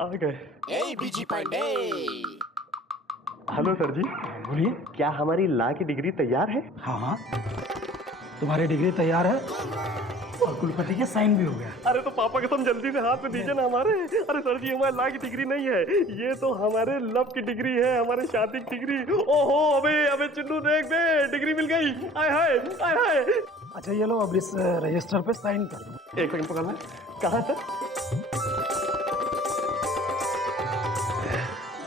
आ गए। ए बीजी Pandey. Hello sir जी, बोलिए। क्या हमारी लॉ की डिग्री तैयार है? हाँ हाँ, तुम्हारी डिग्री तैयार है और कुलपति के साइन भी हो गया। अरे तो पापा कसम जल्दी से हाथ में दीजिए ना हमारे। अरे सर जी, हमारे लॉ की डिग्री नहीं है, ये तो हमारे लव की डिग्री है, हमारे शादी की डिग्री। ओहो, अबे अबे चिन्नू देख दे, डिग्री मिल गई। आय हाय आय हाय। अच्छा ये लो, अब इस रजिस्टर पे साइन कर दो। एक सेकंड पकड़ना। कहाँ सर?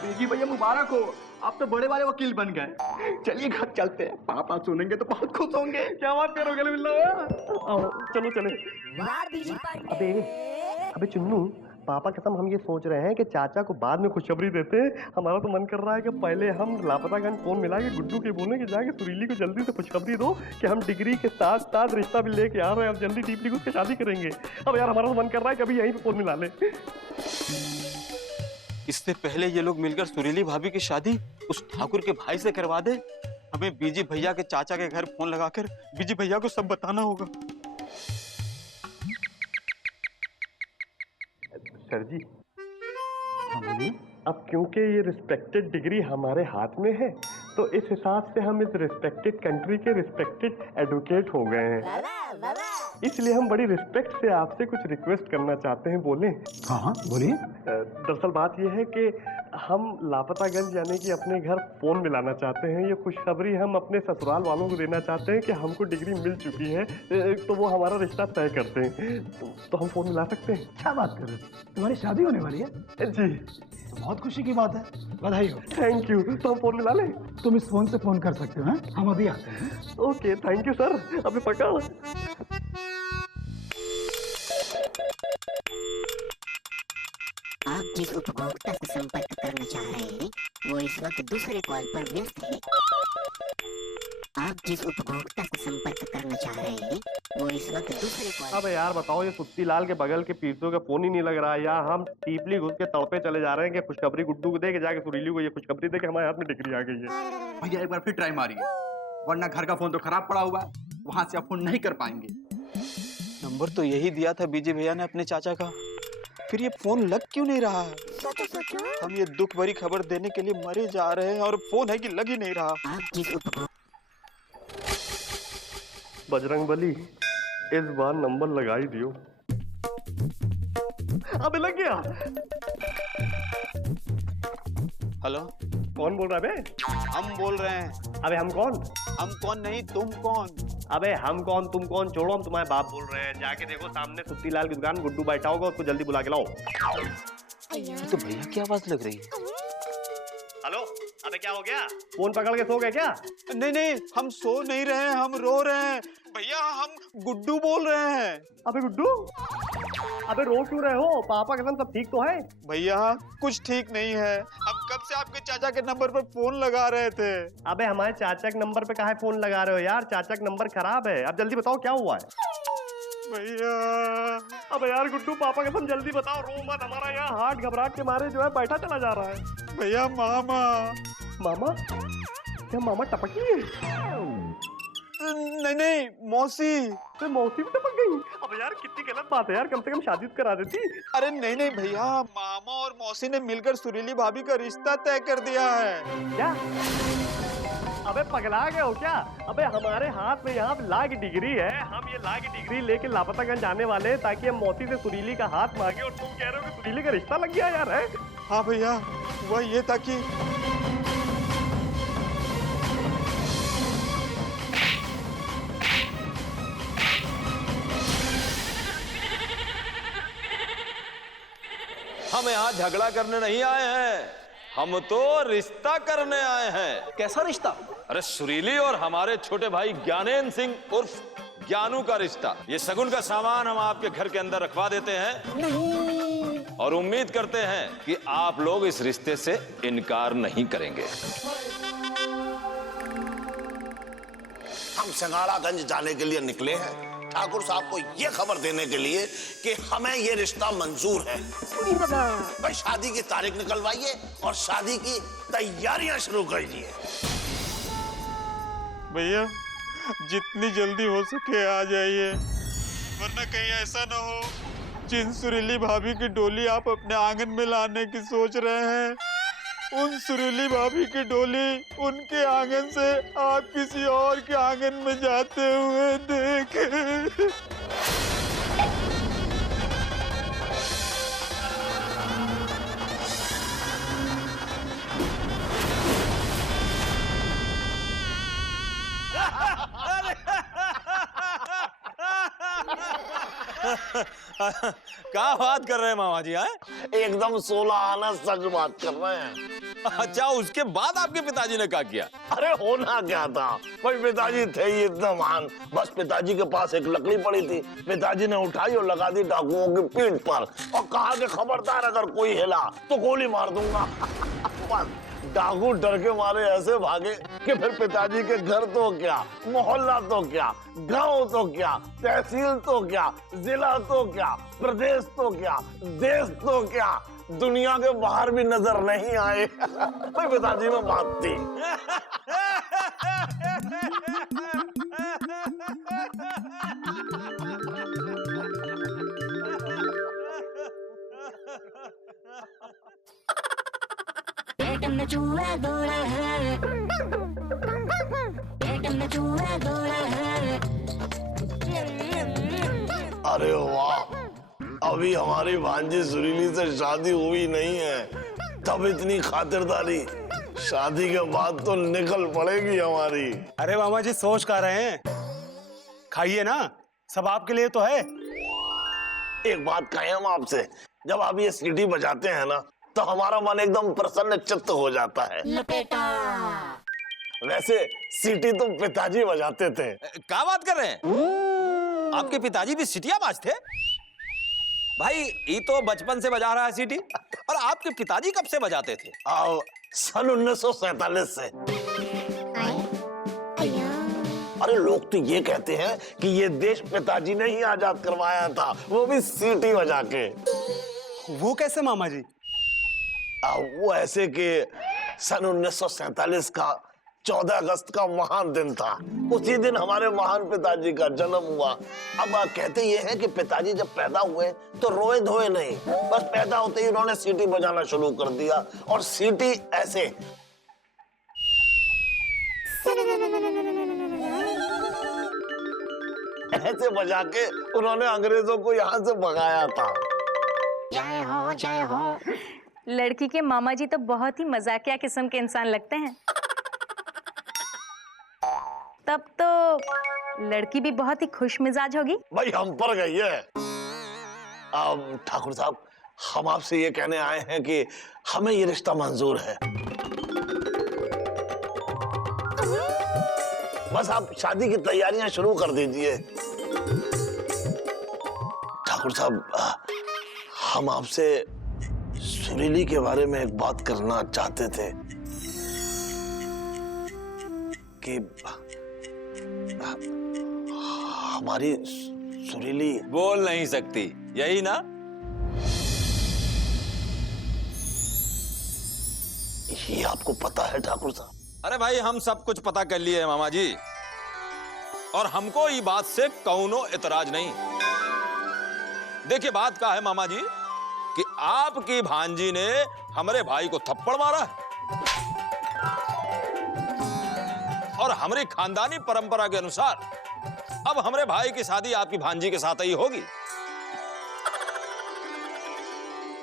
बेगी भैया मुबारक हो, आप तो बड़े वाले वकील बन गए। चलिए घर चलते हैं, पापा सुनेंगे तो बहुत खुश होंगे। क्या बात करो, गले मिल रहा है। आओ चलो चले। अबे अबे चुन्नू, पापा कसम हम ये सोच रहे हैं कि चाचा को बाद में खुशखबरी देते हैं। हमारा तो मन कर रहा है कि पहले हम लापतागंज फोन मिला के गुड्डू के बोले कि जाके सुरीली को जल्दी से खुशखबरी दो कि हम डिग्री के साथ साथ रिश्ता भी लेके आ रहे हैं, अब जल्दी डीपली उसकी शादी करेंगे। अब यार हमारा तो मन कर रहा है कि अभी यहीं पे फोन मिला ले। इससे पहले ये लोग मिलकर सुरीली भाभी की शादी उस ठाकुर के भाई से करवा दे। हमें बीजी भैया के चाचा के घर फोन लगाकर बीजी भैया को सब बताना होगा। सर जी, हाँ बोलिए। अब क्योंकि ये रिस्पेक्टेड डिग्री हमारे हाथ में है, तो इस हिसाब से हम इस रिस्पेक्टेड कंट्री के रिस्पेक्टेड एडवोकेट हो गए हैं। इसलिए हम बड़ी रिस्पेक्ट से आपसे कुछ रिक्वेस्ट करना चाहते हैं, बोलें? हाँ हाँ बोलिए। दरअसल बात यह है कि हम लापतागंज यानी कि अपने घर फोन मिलाना चाहते हैं। ये खुशखबरी हम अपने ससुराल वालों को देना चाहते हैं कि हमको डिग्री मिल चुकी है, तो वो हमारा रिश्ता तय करते हैं। तो हम फोन मिला सकते हैं? क्या बात कर रहे हो, तुम्हारी शादी होने वाली है? जी। तो बहुत खुशी की बात है, बधाई हो। Thank you. तो हम फोन मिला लें? तुम इस फोन से फोन कर सकते हो। हैं? हम अभी आते हैं। Okay thank you sir. अभी पकड़। आप जिस उपभोक्ता से संपर्क करना चाह रहे हैं वो इस वक्त दूसरे कॉल पर व्यस्त है। आप जिस उपभोक्ता से संपर्क करना चाह रहे हैं वो इस वक्त दूसरे कॉल। अबे यार बताओ, ये सुत्ती लाल के बगल के पीरसों का फोन ही नहीं लग रहा है, या हम टीपली घुस के तड़पे चले जा रहे हैं कि खुशखबरी गुड्डू को दे के जाके सुरीली को ये खुशखबरी दे के हमारे हाथ में डिग्री आ गई है। भैया एक बार फिर ट्राई मारिए, वरना घर का फोन तो खराब पड़ा हुआ है, वहां से आप फोन नहीं कर पाएंगे। नंबर तो यही दिया था बीजी भैया ने अपने चाचा का, फिर ये फोन लग क्यों नहीं रहा है? हम ये दुख भरी खबर देने के लिए मरे जा रहे हैं और फोन है कि लग ही नहीं रहा। आप जिस उपभोक्ता बजरंगबली, इस बार नंबर लगा ही दियो। अबे लग गया। हेलो, कौन बोल रहा है बे? हम बोल रहे हैं। अबे हम कौन? हम कौन नहीं, तुम कौन? अबे हम कौन तुम कौन छोड़ो, हम तुम्हारे बाप बोल रहे हैं। जाके देखो सामने सुत्ती लाल की दुकान, गुड्डू बैठा होगा, उसको जल्दी बुला के लाओ। ये तो भैया की आवाज लग रही है। हेलो, अबे क्या हो गया? फोन पकड़ के सो गए क्या? नहीं नहीं, हम सो नहीं रहे हैं, हम रो रहे हैं भैया, हम गुड्डू बोल रहे हैं। अबे गुड्डू, अबे रो क्यों रहे हो? पापा कसम सब ठीक तो है? भैया कुछ ठीक नहीं है, हम कब से आपके चाचा के नंबर पर फोन लगा रहे थे। अबे हमारे चाचा के नंबर पे काहे फोन लगा रहे हो यार? चाचा का नंबर खराब है। अब जल्दी बताओ क्या हुआ है? भैया अबे यार गुड्डू, पापा कसम जल्दी बताओ, रो मत। हमारा यहाँ हार्ट घबराहट के मारे जो है बैठा चला जा रहा है। भैया मामा। मामा? क्या मामा टपकी है? नहीं नहीं, मौसी। तो मौसी भी टपक गई? अब यार कितनी गलत बात है यार, कम से कम शादी करा देती। अरे नहीं नहीं भैया, मामा और मौसी ने मिलकर सुरीली भाभी का रिश्ता तय कर दिया है। क्या? अबे पगला गए हो क्या? अबे हमारे हाथ में यहाँ लॉ की डिग्री है, हम ये लॉ की डिग्री लेके लापतागंज जाने वाले हैं ताकि हम मौसी से सुरीली का हाथ मांगे, और तुम कह रहे हो कि सुरीली का रिश्ता लग गया यार? है? हाँ भैया, वह ये था कि हम यहाँ झगड़ा करने नहीं आए हैं, हम तो रिश्ता करने आए हैं। कैसा रिश्ता? अरे सुरीली और हमारे छोटे भाई ज्ञानेंद्र सिंह उर्फ ज्ञानू का रिश्ता। ये शगुन का सामान हम आपके घर के अंदर रखवा देते हैं और उम्मीद करते हैं कि आप लोग इस रिश्ते से इनकार नहीं करेंगे। हम संगाड़ागंज जाने के लिए निकले हैं ठाकुर साहब को ये खबर देने के लिए कि हमें ये रिश्ता मंजूर है। भाई शादी की तारीख निकलवाइए और शादी की तैयारियां शुरू कीजिए। भैया जितनी जल्दी हो सके आ जाइए, वरना कहीं ऐसा ना हो जिन सुरीली भाभी की डोली आप अपने आंगन में लाने की सोच रहे हैं, उन सुरीली भाभी की डोली उनके आंगन से आप किसी और के आंगन में जाते हुए देखे। क्या बात कर रहे हैं मामा जी? हैं एकदम 16 आना सच बात कर रहे हैं। अच्छा, उसके बाद आपके पिताजी ने क्या किया? अरे होना क्या था, भाई पिताजी थे ही इतना महान। बस पिताजी के पास एक लकड़ी पड़ी थी, पिताजी ने उठाई और लगा दी डाकुओं की पीठ पर और कहा कि खबरदार अगर कोई हिला तो गोली मार दूंगा। बस डाकू डर के मारे ऐसे भागे कि फिर पिताजी के घर तो क्या, मोहल्ला तो क्या, गांव तो क्या, तहसील तो क्या, जिला तो क्या, प्रदेश तो क्या, देश तो क्या, दुनिया के बाहर भी नजर नहीं आए। भाई पिताजी में बात थी। पेट में चूहा दौड़ा है, पेट में चूहा दौड़ा है। अरे वाह, अभी हमारी भांजी सुरीली से शादी हुई नहीं है, तब इतनी खातिरदारी। शादी के बाद तो निकल पड़ेगी हमारी। अरे मामा जी सोच का रहे हैं, खाइए ना, सब आपके लिए तो है। एक बात कहें हम आपसे, जब आप ये सीटी बजाते हैं ना तो हमारा मन एकदम प्रसन्न चित्त हो जाता है। लपेटा। वैसे सीटी तो पिताजी बजाते थे। क्या बात कर रहे हैं? आपके पिताजी भी सिटिया बाजते? भाई ये तो बचपन से बजा रहा है सीटी, और आपके पिताजी कब से बजाते थे? सन 1947 से। अरे लोग तो ये कहते हैं कि ये देश पिताजी ने ही आजाद करवाया था, वो भी सीटी बजा के। वो कैसे मामा जी? वो ऐसे कि सन 1947 का 14 अगस्त का महान दिन था। उसी दिन हमारे महान पिताजी का जन्म हुआ। अब कहते ये हैं कि पिताजी जब पैदा हुए तो रोए धोए नहीं, बस पैदा होते ही उन्होंने सीटी बजाना शुरू कर दिया। और सीटी ऐसे ऐसे बजा के उन्होंने अंग्रेजों को यहाँ से भगाया था। जय हो जय हो। लड़की के मामा जी तो बहुत ही मजाकिया किस्म के इंसान लगते हैं। तब तो लड़की भी बहुत ही खुश मिजाज होगी। भाई हम पर गई है। ठाकुर साहब, हम आपसे ये कहने आए हैं कि हमें ये रिश्ता मंजूर है। बस आप शादी की तैयारियां शुरू कर दीजिए। ठाकुर साहब, हम आपसे सुरीली के बारे में एक बात करना चाहते थे कि हमारी सुरीली बोल नहीं सकती, यही ना? ये आपको पता है ठाकुर साहब? अरे भाई, हम सब कुछ पता कर लिए हैं मामा जी, और हमको ये बात से कौनो एतराज नहीं। देखिए बात क्या है मामा जी कि आपकी भांजी ने हमारे भाई को थप्पड़ मारा और हमारी खानदानी परंपरा के अनुसार अब हमारे भाई की शादी आपकी भांजी के साथ ही होगी।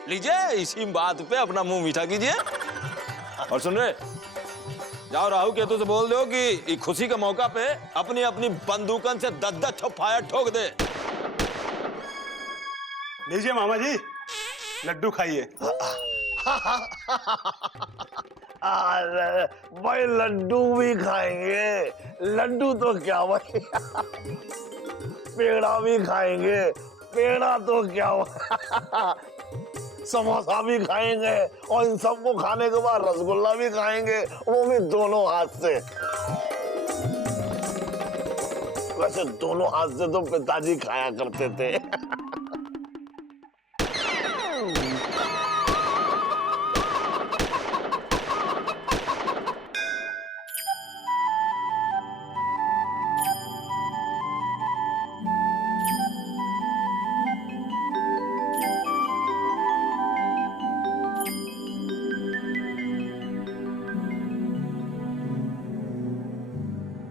लीजिए, इसी बात पे अपना मुंह मीठा कीजिए। और सुन रहे, जाओ राहु केतु से बोल दो कि खुशी के मौका पे अपनी अपनी बंदूकन से 10-10 फायर ठोक दे। लीजिए मामा जी, लड्डू खाइए। अरे भाई, लड्डू भी खाएंगे? लड्डू तो क्या भाई, पेड़ा भी खाएंगे? पेड़ा तो क्या, समोसा भी खाएंगे, और इन सबको खाने के बाद रसगुल्ला भी खाएंगे, वो भी दोनों हाथ से। वैसे दोनों हाथ से तो पिताजी खाया करते थे।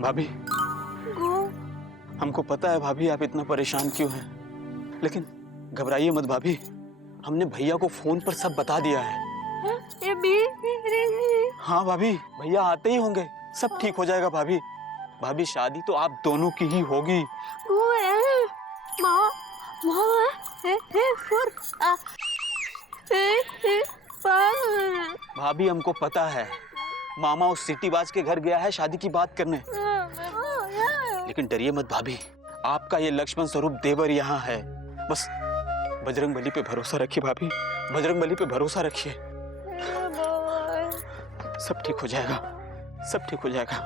भाभी, हमको पता है भाभी आप इतना परेशान क्यों हैं, लेकिन घबराइए मत भाभी, हमने भैया को फोन पर सब बता दिया है। हाँ भाभी, भैया आते ही होंगे, सब ठीक हो जाएगा भाभी। भाभी शादी तो आप दोनों की ही होगी। भाभी हमको पता है मामा उस सिटीबाज के घर गया है शादी की बात करने, लेकिन डरिए मत भाभी, आपका ये लक्ष्मण स्वरूप देवर यहाँ है। बस बजरंगबली पे भरोसा रखिए भाभी, बजरंगबली पे भरोसा रखिए, सब ठीक हो जाएगा, सब ठीक हो जाएगा।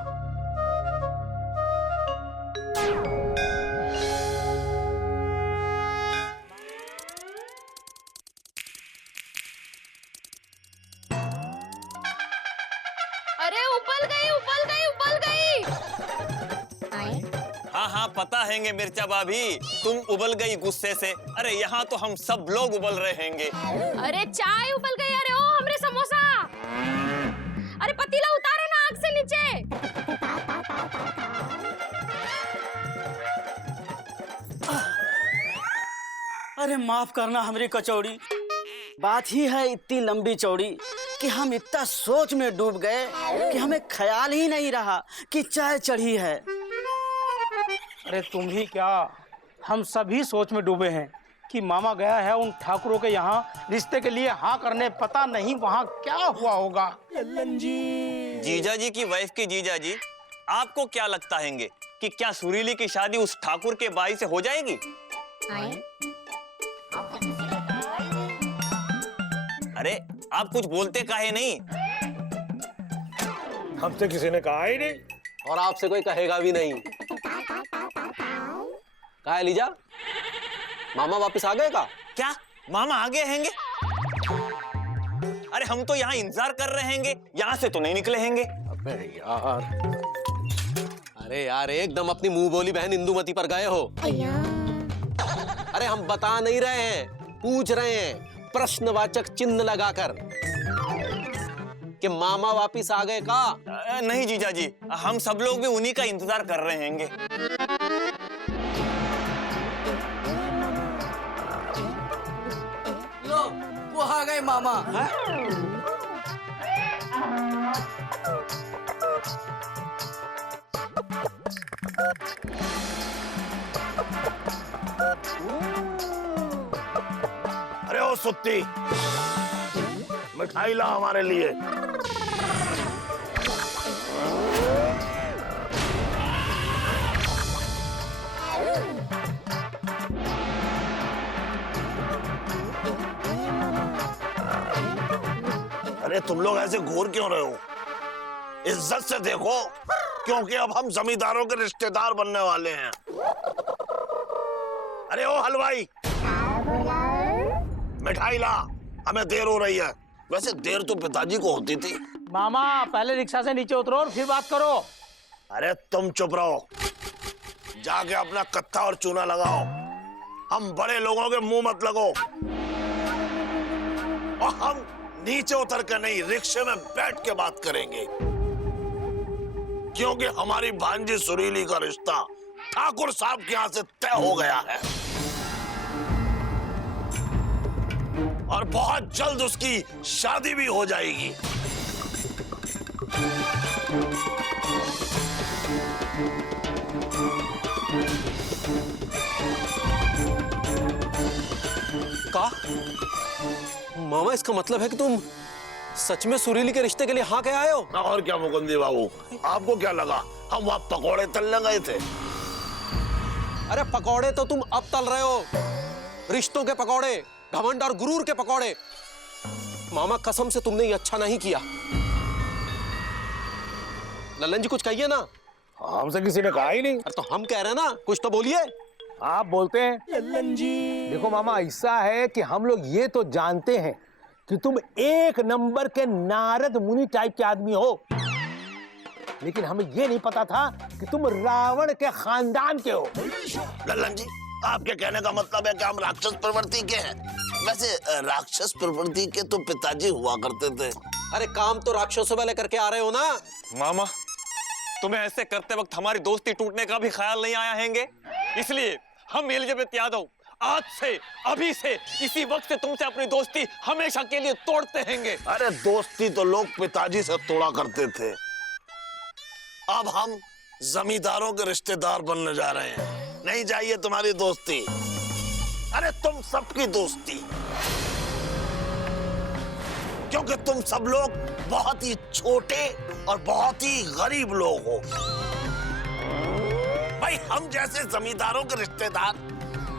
अरे उबल गई, उबल गई, उबल गई। हाँ हाँ पता हैंगे मिर्चा भाभी, तुम उबल गई गुस्से से। अरे यहाँ तो हम सब लोग उबल रहे हैंगे। अरे चाय उबल गई। अरे ओ हमरे समोसा। अरे पतीला उतारो ना आग से नीचे। अरे माफ करना हमारी कचौड़ी, बात ही है इतनी लंबी चौड़ी कि हम इतना सोच में डूब गए कि हमें ख्याल ही नहीं रहा कि चाय चढ़ी है। अरे तुम ही क्या, हम सभी सोच में डूबे हैं कि मामा गया है उन ठाकुरों के यहाँ रिश्ते के लिए हाँ करने, पता नहीं वहाँ क्या हुआ होगा। जीजा जी की वाइफ की जीजा जी, आपको क्या लगता हैंगे कि क्या सुरीली की शादी उस ठाकुर के भाई से हो जाएगी? अरे आप कुछ बोलते काहे नहीं? हमसे किसी ने कहा ही नहीं और आपसे कोई कहेगा भी नहीं। कहा है लीजा, मामा वापस आ गए का? क्या मामा आ गए हैंगे? अरे हम तो यहाँ इंतजार कर रहे हैंगे, यहाँ से तो नहीं निकले हैंगे। अबे यार, अरे यार एकदम अपनी मुंह बोली बहन इंदुमती पर गए हो। अरे हम बता नहीं रहे हैं, पूछ रहे हैं प्रश्नवाचक चिन्ह लगाकर कि मामा वापिस आ गए का? नहीं जीजा जी, हम सब लोग भी उन्हीं का इंतजार कर रहे हैंगे। लो वो आ गए मामा। अरे ओ सुत्ती, मिठाई ला हमारे लिए। अरे तुम लोग ऐसे घूर क्यों रहे हो? इज्जत से देखो, क्योंकि अब हम जमींदारों के रिश्तेदार बनने वाले हैं। अरे ओ हलवाई, मिठाई ला, हमें देर हो रही है। वैसे देर तो पिताजी को होती थी। मामा पहले रिक्शा से नीचे उतरो और फिर बात करो। अरे तुम चुप रहो, जाके अपना कत्था और चूना लगाओ। हम बड़े लोगों के मुंह मत लगो। और हम नीचे उतर कर नहीं, रिक्शे में बैठ के बात करेंगे, क्योंकि हमारी भांजी सुरीली का रिश्ता ठाकुर साहब के यहाँ से तय हो गया है और बहुत जल्द उसकी शादी भी हो जाएगी। का? मामा इसका मतलब है कि तुम सच में सुरीली के रिश्ते के लिए हाँ कह आए हो? और क्या मुकुंदी बाबू, आपको क्या लगा हम वहां पकौड़े तलने गए थे? अरे पकौड़े तो तुम अब तल रहे हो, रिश्तों के पकौड़े, घमंड और गुरूर के पकौड़े। मामा कसम से तुमने ये अच्छा नहीं किया। लल्लन जी कुछ कहिए ना। हमसे किसी ने कहा ही नहीं। अरे तो हम कह रहे हैं ना, कुछ तो बोलिए। आप बोलते हैं लल्लन जी। देखो मामा, ऐसा है कि हम लोग ये तो जानते हैं कि तुम एक नंबर के नारद मुनि टाइप के आदमी हो, लेकिन हमें ये नहीं पता था कि तुम रावण के खानदान के हो। लल्लन जी, आपके कहने का मतलब है कि हम राक्षस प्रवृत्ति के हैं? वैसे राक्षस प्रवृत्ति के तो पिताजी हुआ करते थे। अरे काम तो राक्षसों वाले करके आ रहे हो ना। मामा, तुम्हें ऐसे करते वक्त हमारी दोस्ती टूटने का भी ख्याल नहीं आया हैंगे? इसलिए हम एलिजाबेथ यादव आज से, अभी से, इसी वक्त से तुमसे अपनी दोस्ती हमेशा के लिए तोड़ते हैंगे। अरे दोस्ती तो लोग पिताजी से तोड़ा करते थे, अब हम जमींदारों के रिश्तेदार बनने जा रहे हैं। नहीं चाहिए तुम्हारी दोस्ती, अरे तुम सबकी दोस्ती, क्योंकि तुम सब लोग बहुत ही छोटे और बहुत ही गरीब लोग हो। भाई हम जैसे जमींदारों के रिश्तेदार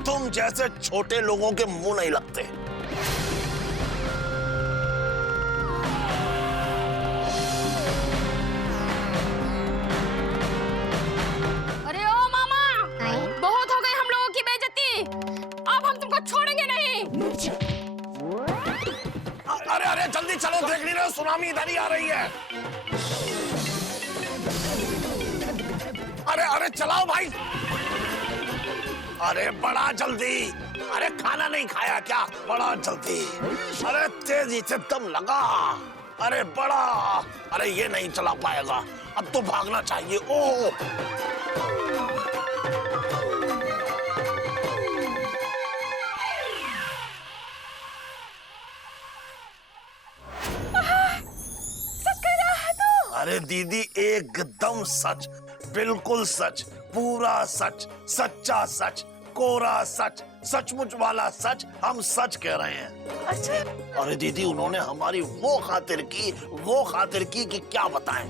तुम जैसे छोटे लोगों के मुंह नहीं लगते। अरे ओ मामा, बहुत हो गई हम लोगों की बेइज्जती, अब हम तुमको छोड़ेंगे नहीं। अरे अरे जल्दी चलो, देख नहीं रहे हो सुनामी इधर ही आ रही है। अरे अरे चलाओ भाई, अरे बड़ा जल्दी। अरे खाना नहीं खाया क्या? बड़ा जल्दी। अरे तेजी से दम लगा। अरे बड़ा, अरे ये नहीं चला पाएगा, अब तो भागना चाहिए। ओ अरे दीदी एकदम सच, बिल्कुल सच, पूरा सच, सच्चा सच, कोरा सच, सचमुच वाला सच, हम सच कह रहे हैं। अच्छा? अरे दीदी उन्होंने हमारी वो खातिर की कि क्या बताएं।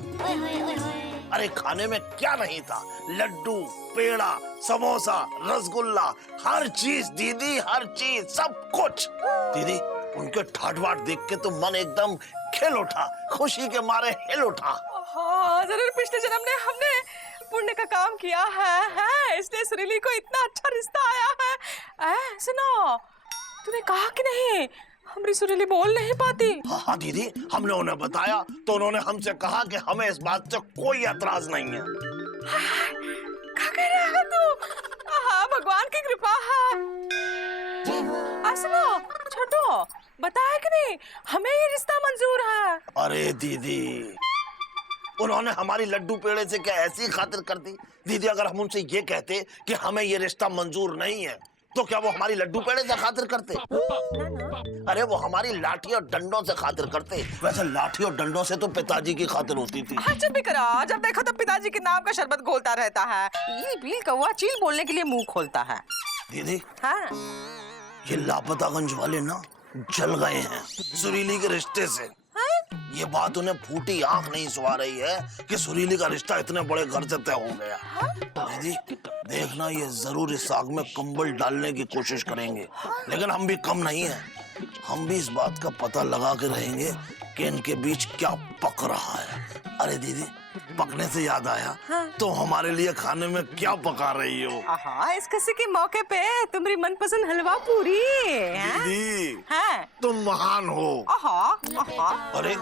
अरे खाने में क्या नहीं था, लड्डू, पेड़ा, समोसा, रसगुल्ला, हर चीज दीदी, हर चीज, सब कुछ। दीदी उनके ठाट बाट देख के तो मन एकदम खिल उठा, खुशी के मारे हिल उठा। हाँ जरूर, पिछले जन्म में हमने पुण्य का काम किया है, इसलिए सुरीली को इतना अच्छा रिश्ता आया है। सुनो, तूने कहा कि नहीं हमारी सुरीली बोल नहीं पाती। हाँ दीदी, हमने उन्हें बताया तो उन्होंने हमसे कहा कि हमें इस बात से कोई एतराज नहीं है। क्या कह रहा है तू? हाँ भगवान की कृपा है। सुनो छोटू, बताया कि नहीं हमें ये रिश्ता मंजूर है। अरे दीदी उन्होंने हमारी लड्डू पेड़े से क्या ऐसी खातिर कर दी? दीदी अगर हम उनसे ये कहते कि हमें ये रिश्ता मंजूर नहीं है तो क्या वो हमारी लड्डू पेड़े से खातिर करते? अरे वो हमारी लाठी और डंडों से खातिर करते। वैसे लाठी और डंडों से तो पिताजी की खातिर होती थी। हाँ चुप भी करो, जब देखो तो पिताजी के नाम का शरबत घोलता रहता है। ये बील कौवा चील बोलने के लिए मुंह खोलता है। दीदी हाँ ये लापतागंज वाले ना जल गए हैं सुरीली के रिश्ते से। ये बात उन्हें फूटी आंख नहीं सुहा रही है कि सुरीली का रिश्ता इतने बड़े घर से तय हो गया। दीदी देखना, ये जरूर इस आग में कंबल डालने की कोशिश करेंगे, लेकिन हम भी कम नहीं हैं। हम भी इस बात का पता लगा के रहेंगे कि इनके बीच क्या पक रहा है। अरे दीदी पकने से याद आया, तो हमारे लिए खाने में क्या पका रही हो? हाँ इस किसी के मौके पे तुम्हारी मनपसंद हलवा पूरी। दीदी हाँ तुम महान हो। अरे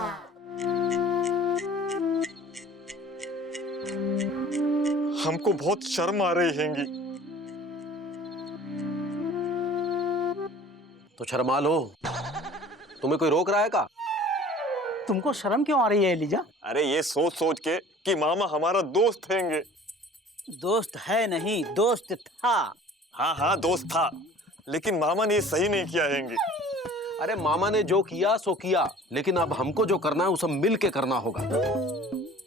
हमको बहुत शर्म आ रही हैंगी। तो शर्मा लो, तुम्हें कोई रोक रहा है का? तुमको शर्म क्यों आ रही है एलिजा? अरे ये सोच सोच के कि मामा हमारा दोस्त हैंगे। दोस्त है नहीं, दोस्त था। हाँ हाँ दोस्त था, लेकिन मामा ने ये सही नहीं किया हैंगे। अरे मामा ने जो किया सो किया, लेकिन अब हमको जो करना है वो सब मिल के करना होगा।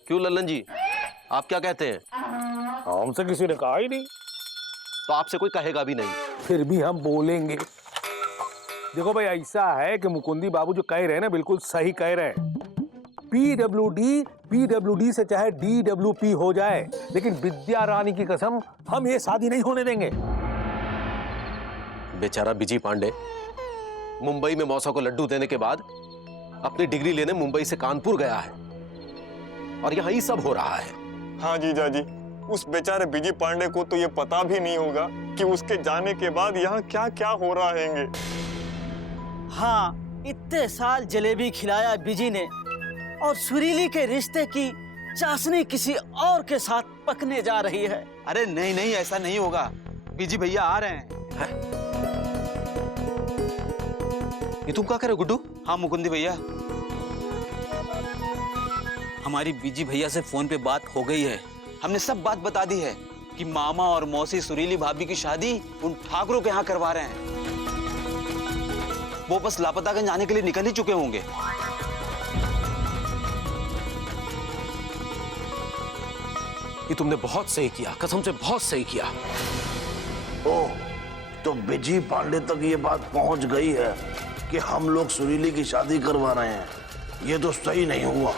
क्यों लल्लन जी, आप क्या कहते हैं? हमसे किसी ने कहा ही नहीं, तो आपसे कोई कहेगा भी नहीं। फिर भी हम बोलेंगे। देखो भाई ऐसा है कि मुकुंदी बाबू जो कह रहे हैं ना बिल्कुल सही कह रहे हैं। पीडब्ल्यूडी से चाहे डीडब्ल्यूपी हो जाए, लेकिन विद्या रानी की कसम हम ये शादी नहीं होने देंगे। बेचारा बिजी पांडे मुंबई में मौसा को लड्डू देने के बाद अपनी डिग्री लेने मुंबई से कानपुर गया है, और यहाँ ही सब हो रहा है। हाँ जीजा जी, उस बेचारे बिजी पांडे को तो ये पता भी नहीं होगा कि उसके जाने के बाद यहाँ क्या क्या हो रहा हैंगे। हाँ, इतने साल जलेबी खिलाया बिजी ने, और सुरीली के रिश्ते की चाशनी किसी और के साथ पकने जा रही है। अरे नहीं नहीं, ऐसा नहीं होगा। बिजी भैया आ रहे हैं। ये तुम क्या कर रहे हो गुड्डू? हाँ मुकुंदी भैया, हमारी बिजी भैया से फोन पे बात हो गई है। हमने सब बात बता दी है कि मामा और मौसी सुरीली भाभी की शादी उन ठाकुरों के यहाँ करवा रहे हैं। वो बस लापतागंज आने के लिए निकल ही चुके होंगे। ये तुमने बहुत सही किया, कसम से बहुत सही किया। ओ, तो बिजी पांडे तक ये बात पहुंच गई है कि हम लोग सुरीली की शादी करवा रहे हैं। ये तो सही नहीं हुआ।